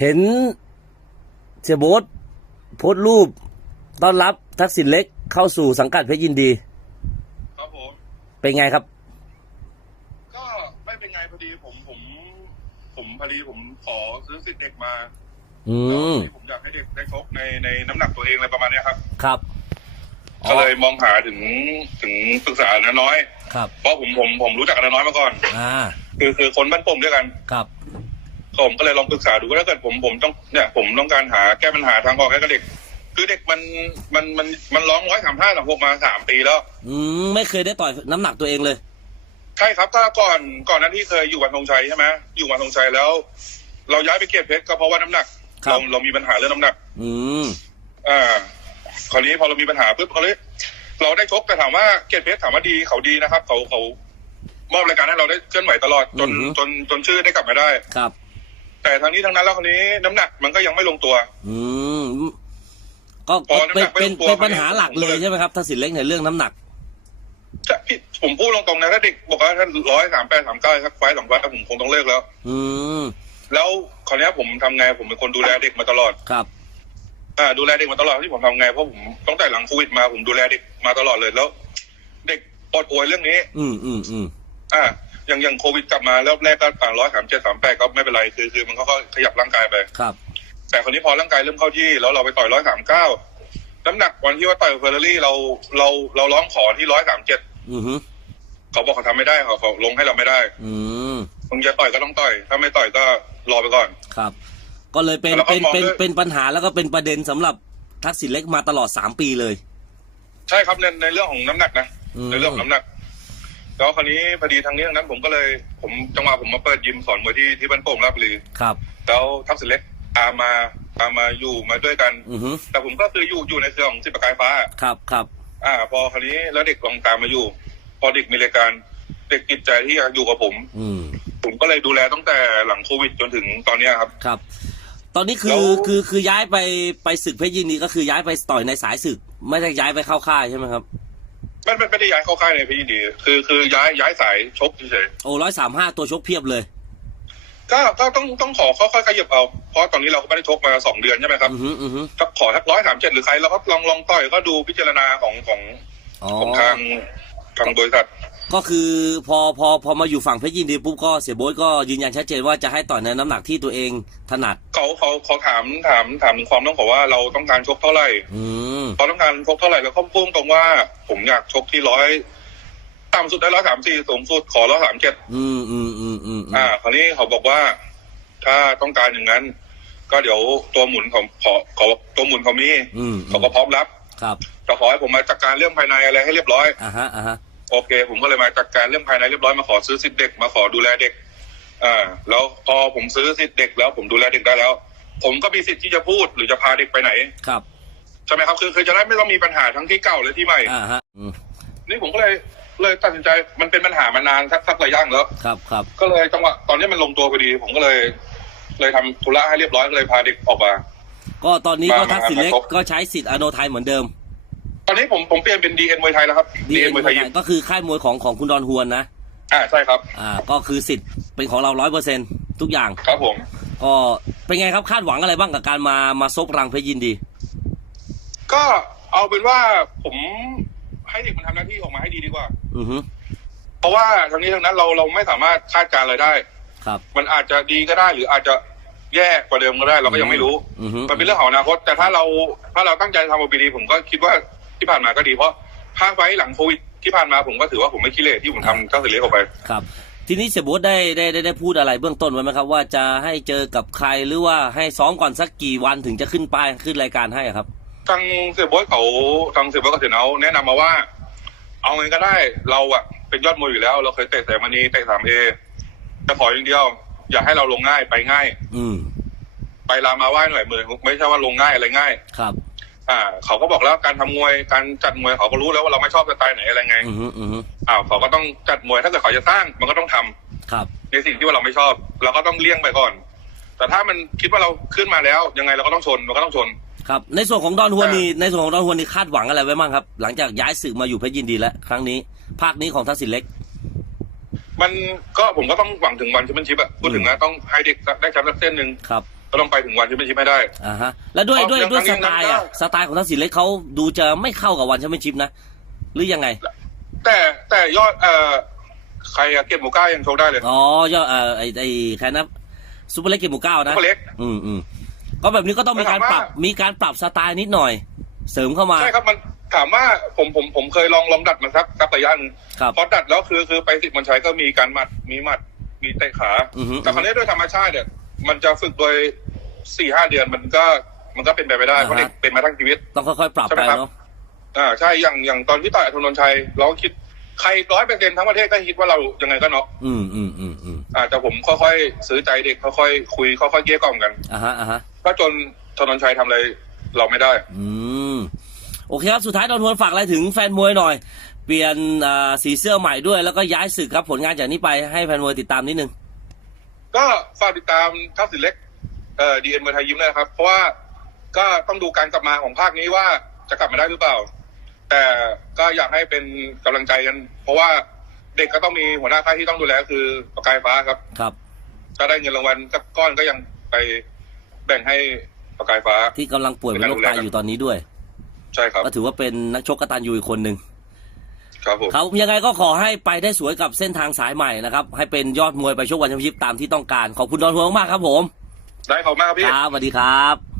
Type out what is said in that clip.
เห็นเสียโบ๊ทโพสต์รูปต้อนรับทักษิณเล็กเข้าสู่สังกัดเพชรยินดี ครับผม เป็นไงครับ ก็ไม่เป็นไงพอดีผมผม ผมพอดีผมขอซื้อสิทธิ์เด็กมาอืแล้วมผมอยากให้เด็กได้ชกในในน้ำหนักตัวเองอะไรประมาณเนี้ยครับ ครับก็เลยมองหาถึงถึงปรึกษาน้าน้อย ครับ เพราะผมผมผมรู้จักกับน้าน้อยมาก่อน อ่า คือคือคนบ้านโป่งด้วยกัน ครับ ผมก็เลยลองปรึกษาดูว่าถ้าเกิดผมผมต้องเนี่ยผมต้องการหาแก้ปัญหาทางออกให้กับเด็ก คือเด็กมันมันมันมันร้องร้อยสามห้าสามหกมาสามปีแล้ว อืมไม่เคยได้ต่อยน้ำหนักตัวเองเลย ใช่ครับถ้าก่อนก่อนนั้นที่เคยอยู่วันธงชัยใช่ไหมอยู่วันธงชัยแล้ว เราย้ายไปเก็บเพชรก็เพราะว่าน้ำหนักครับ เราเรามีปัญหาเรื่องน้ำหนัก อืม อ่า คราวนี้พอเรามีปัญหาปุ๊บเขาเลยเราได้ชกแต่ถามว่าเกยรตเพชรถามว่าดีเขาดีนะครับเขาเขามอบรายการให้เราได้เคลื่อนไหวตลอดจนจนจนชื่อได้กลับมาได้ ครับ แต่ทางนี้ทางนั้นแล้วคราวนี้น้ำหนักมันก็ยังไม่ลงตัว อืมก็พอเป็นน้ำหนักไม่เป็นลงตัวเป็นปัญหาไปหลักเลย ใช่ไหมครับทักษิณเล็กในเรื่องน้ำหนัก จะพี่ผมพูดตรงๆนะถ้าเด็กบอกว่าถ้าร้อยสามแปดสามเก้าสักไฟล์สองไฟล์ผมคงต้องเลิกแล้ว อืมแล้วคราวนี้ผมทำไงผมเป็นคนดูแลเด็กมาตลอดครับ อ่าดูแลเด็กมาตลอดที่ผมทำไงเพราะผมตั้งแต่หลังโควิดมาผมดูแลเด็กมาตลอดเลยแล้ว เด็กปลดป่วยเรื่องนี้ อืมอืมอืมอ่า อย่างอย่างโควิดกลับมารอบแรกก็ต่างร้อยสามเจ็ดสามแปดก็ไม่เป็นไรคือคือมันก็ขยับร่างกายไปครับ แต่คนนี้พอร่างกายเริ่มเข้าที่ แล้วเราไปต่อยร้อยสามเก้าน้ำหนักวันที่ว่าต่อยเฟอร์รารี่เราเราเราร้องขอที่ร้อยสามเจ็ดอือฮึเขาบอกเขาทำไม่ได้เขาเขาลงให้เราไม่ได้ อืมมึงจะต่อยก็ต้องต่อย ถ้าไม่ต่อยก็รอไปก่อนครับ ก็เลยเป็นแล้วก็เป็นมองเป็นด้วยเป็นปัญหาแล้วก็เป็นประเด็นสำหรับทักษิณเล็กมาตลอดสามปีเลย ใช่ครับในในเรื่องของน้ำหนักนะอืมในเรื่องของน้ำหนัก แล้วคราวนี้พอดีทางนี้ทางนั้นผมก็เลยผมจังหวะผมมาเปิดยิมสอนมวยที่ที่บ้านโป่งราชบุรีครับ แล้วทักษิณเล็กตามมาตามมาอยู่มาด้วยกันอือฮึแต่ผมก็คืออยู่อยู่ในเครือของสิบประกายฟ้า ครับครับอ่า พอคราวนี้แล้วเด็กลองตามมาอยู่ พอเด็กมีรายการเด็กติดใจที่อยากอยู่กับผม อืมผมก็เลยดูแลตั้งแต่หลังโควิดจนถึงตอนเนี้ยครับ ครับ ตอนนี้คืแล้อว คือคือย้ายไปไปศึกเพชรยินดีก็คือย้ายไปต่อยในสายศึก ไม่ได้ย้ายไปเข้าค่ายใช่ไหมครับ ไม่ไม่ไม่ได้ย้ายเข้าค่ายในพี่ยินดี คือคือย้ายย้ายสายชกเฉยโอ้ร้อยสามห้าตัวชกเพียบเลย ๆก็ก็ต้องต้องขอค่อยๆขยับเอา เพราะตอนนี้เราก็ไม่ได้ชกมาสองเดือนใช่ไหมครับอือฮึอือฮึถ้าขอทักร้อยสามเจ็ดหรือใครเราก็ลองลองต่อยก็ดูพิจารณาของของอ๋อของทางทางบริษัท ก็คือพอพอพอมาอยู่ฝั่งเพชรยินดีปุ๊บก็เสียโบ๊ทก็ยืนยันชัดเจนว่าจะให้ต่อยในน้ำหนักที่ตัวเองถนัดเขาเขาเขาถามถามถามถึงความต้องขอว่าเราต้องการชกเท่าไหร่อืมพอต้องการชกเท่าไหร่แล้วเขาพูดตรงว่า ผมอยากชกที่ร้อยต่ำสุดได้ร้อยสามสี่สูงสุดขอร้อยสามเจ็ดอืมอืมอืมอืมอืมอ่า คราวนี้เขาบอกว่า ถ้าต้องการอย่างนั้น ก็เดี๋ยวตัวหมุนของขอขอตัวหมุนเขามีอืมเขาก็พร้อมรับ ครับ แต่ขอให้ผมมาจัดการเรื่องภายในอะไรให้เรียบร้อยอ่าฮะอ่าฮะ โอเค ผมก็เลยมาจัดการเรื่องภายในเรียบร้อยมาขอซื้อสิทธิ์เด็กมาขอดูแลเด็ก อ่า แล้วพอผมซื้อสิทธิ์เด็กแล้ว ผมดูแลเด็กได้แล้ว ผมก็มีสิทธิ์ที่จะพูดหรือจะพาเด็กไปไหนครับใช่ไหมครับคือคือจะได้ไม่ต้องมีปัญหาทั้งที่เก่าและที่ใหม่อ่าฮะอืมนี่ผมก็เลยเลยตัดสินใจมันเป็นปัญหามานานสักสักระยะหนึ่งแล้ว ครับครับก็เลยจังหวะตอนนี้มันลงตัวพอดี ผมก็เลย เลยทำธุระให้เรียบร้อยก็เลยพาเด็กออกมา ก็ตอนนี้มาก็ทักษิณเล็กมาครบก็ใช้สิทธิ์อโนไทยเหมือนเดิม ตอนนี้ผมผมเปลี่ยนเป็นดีเอ็นมวยไทยแล้วครับดีเอ็นมวยไทยยิมก็คือค่ายมวยของของคุณดอนฮวนนะอ่าใช่ครับ อ่าก็คือสิทธิ์เป็นของเราร้อยเปอร์เซ็นทุกอย่างครับผมก็เป็นไงครับคาดหวังอะไรบ้างกับการมามาซบรังเพชรยินดี ก็เอาเป็นว่าผมให้เด็กมันทำหน้าที่ออกมาให้ดีดีกว่า อือฮึเพราะว่าทั้งนี้ทั้งนั้นเราเราไม่สามารถคาดการณ์อะไรได้ ครับ มันอาจจะดีก็ได้หรืออาจจะแย่กว่าเดิมก็ได้ เราก็ยังไม่รู้อือฮึมันเป็นเรื่องของอนาคต แต่ถ้าเราถ้าเราตั้งใจทำมาปีดีผมก็คิดว่า ที่ผ่านมาก็ดีเพราะภาคไฟล์หลังโควิดที่ผ่านมาผมก็ถือว่าผมไม่ขี้เหร่ที่ผมทำก้าวเสร็จเล็กออกไป ครับ ทีนี้เสียโบ๊ทได้ได้ได้ได้พูดอะไรเบื้องต้นไว้ไหมครับ ว่าจะให้เจอกับใครหรือว่าให้ซ้อมก่อนสักกี่วันถึงจะขึ้นป้ายขึ้นรายการให้อะครับ ทางเสียโบ๊ทเขาทางเสียโบ๊ทกับเสียเนาแนะนำมาว่า เอาเงินก็ได้เราอะเป็นยอดมวยอยู่แล้ว เราเคยเตะแต่มานีเตะสามเอจะขออย่างเดียว อย่าให้เราลงง่ายไปง่าย อืม ไปลามาไหว้หน่อยมือไม่ใช่ว่าลงง่ายอะไรง่าย ครับ อ่า เขาก็บอกแล้วการทำมวยการจัดมวยเขาก็รู้แล้วว่าเราไม่ชอบสไตล์ไหนอะไรไง อือฮึอือฮึอ้าวเขาก็ต้องจัดมวยถ้าเกิดเขาจะสร้างมันก็ต้องทำครับ ในสิ่งที่ว่าเราไม่ชอบเราก็ต้องเลี่ยงไปก่อน แต่ถ้ามันคิดว่าเราขึ้นมาแล้ว ยังไงเราก็ต้องชนเราก็ต้องชน ครับ ในส่วนของดอนฮวนอ่านี่นี่ในส่วนของดอนฮวนนี่คาดหวังอะไรไว้บ้างครับ หลังจากย้ายศึกมาอยู่เพชรยินดีแล้วครั้งนี้ ภาคนี้ของทักษิณเล็ก มันก็ผมก็ต้องหวังถึงวันแชมเปี้ยนชิพอะพูดถึงนะต้องให้เด็กได้แชมป์สักเส้นหนึ่งครับ ก็ต้องไปถึงวันแชมเปี้ยนชิพให้ได้ อ่าฮะแล้วด้วยเอาด้วยเรื่องด้วยครั้สงนี้ไตล์นั้นอะก็สไตล์ของทักษิณเล็กเขาดูจะไม่เข้ากับวันแชมเปี้ยนชิพนะ หรือยังไง แต่แต่ยอดเอ่อใครอะเกมหมูก้ายังโชว์ได้เลยอ๋อยอดเอ่อไอไอใครนะซูเปอร์เล็กเกมหมูเก้านะก็เล็กอืมอืมก็แบบนี้ก็ต้องมีการถามว่าปรับมีการปรับสไตล์นิดหน่อย เสริมเข้ามาใช่ครับมันถามว่าผมผมผมเคยลองลองดัดมาสักสักระยะหนึงครับพอดัดแล้วคือคือไปสิทธิ์มนชัยก็มีการหมัดมีหมัดมีเตะขาอือฮึแต่คราวนี้ด้วยธรรมชาติเนี่ยมันจะฝึกโดย สี่ห้าเดือนมันก็มันก็เป็นไปไม่ได้เพราะเด็กเป็นมาทั้งชีวิต ต้องค่อยๆปรับใช่ไหไปมครับเนาะอ่าใช่อย่างอย่างตอนที่ต่อยกับธนนชัย เราก็คิดใครร้อยเปอร์เซ็นต์ทั้งประเทศก็คิดว่าเรายังไงก็เนาะอืมอืมอืมอืมอ่าแต่ผมค่อยๆซื้อใจเด็กค่อยๆคุยค่อยๆเกลี้ยกล่อมกันอ่าฮะอ่าฮะก็จนธนนชัยทำอะไรเราไม่ได้ อืมโอเคครับ สุดท้ายดอนทวนฝากอะไรถึงแฟนมวยหน่อย เปลี่ยนอ่าสีเสื้อใหม่ด้วย แล้วก็ย้ายศึกครับผลงานจากนี้ไปให้แฟนมวยติดตามนิดนึงก็ฝากติดตามทัพสินเล็ก เอ่อดีเอ็นเมืองไทยยิ้มด้วยนะครับ เพราะว่าก็ต้องดูการกลับมาของภาคนี้ว่าจะกลับมาได้หรือเปล่า แต่ก็อยากให้เป็นกำลังใจกัน เพราะว่าเด็กก็ต้องมีหัวหน้าค่ายที่ต้องดูแลคือประกายฟ้าครับ ครับ ถ้าได้เงินรางวัลสักก้อนก็ยังไปแบ่งให้ประกายฟ้า ที่กำลังป่วยเป็นโรคไตอยู่ตอนนี้ด้วย ใช่ครับ ก็ถือว่าเป็นนักชกกตันยูอีกคนหนึ่ง ครับผมเขายังไงก็ขอให้ไปได้สวยกับเส้นทางสายใหม่นะครับ ให้เป็นยอดมวยไปชกวันแชมเปี้ยนชิพตามที่ต้องการ ขอบคุณดอนทวงมากครับผม ได้ขอบคุณมากครับพี่ ครับสวัสดีครับ